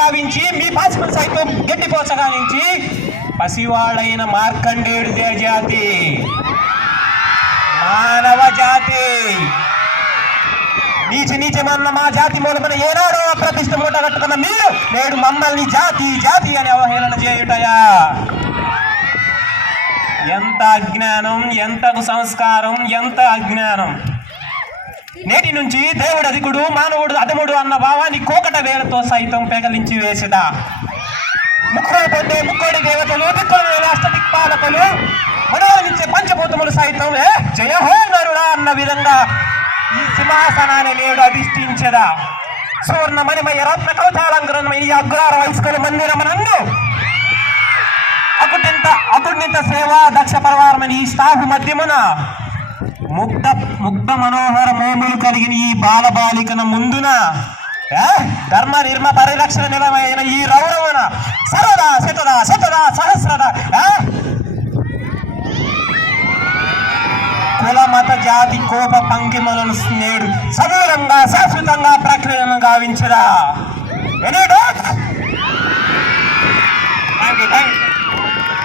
గావించి మీ పాశములు సైతం గట్టిపోచగావించి పసివాడైన మార్కండేయుడు జాతి మానవ జాతి నీచమన్న మా జాతి మూలమైన ఏనాడో అప్రతిష్ట మూట కట్టుకున్న మీరు నేడు మమ్మల్ని జాతి జాతి అని అవహేళన చేయుటయా? ఎంత అజ్ఞానం, ఎంత సంస్కారం, ఎంత అజ్ఞానం! నేటి నుంచి దేవుడు అధికుడు, మానవుడు అధముడు అన్న భావాన్ని కోకట వేలతో సైతం పెగలించి వేసిదా. ముక్కుడు పొందే ముక్కోడి దేవతలు, దిక్కుల రాష్ట్ర దిక్పాలకులు, మనోనిచ్చే పంచభూతములు సైతం జయ హో నరుడా అన్న విధంగా ఈ సింహాసనాన్ని నేడు అధిష్ఠించదా. సువర్ణ మణిమయ రత్న కవచాలంకరణమై ఈ అగ్రహార వయస్కుల మందిరమనందు అకుటింత సేవ దక్ష పరివారమని ఈ స్టాఫ్ మధ్యమున ముగ్ధ మనోహర మోములు కలిగిన ఈ బాలబాలికన ముందున ధర్మ నిర్మ పరిరక్షణ నిలమైన ఈ రౌరవన సరదా శతదా శతదా సహస్రద కుల మత జాతి కోప పంకిమలను నేడు సమూలంగా శాశ్వతంగా ప్రక్రియను గావించరా. Any doubt? Thank you.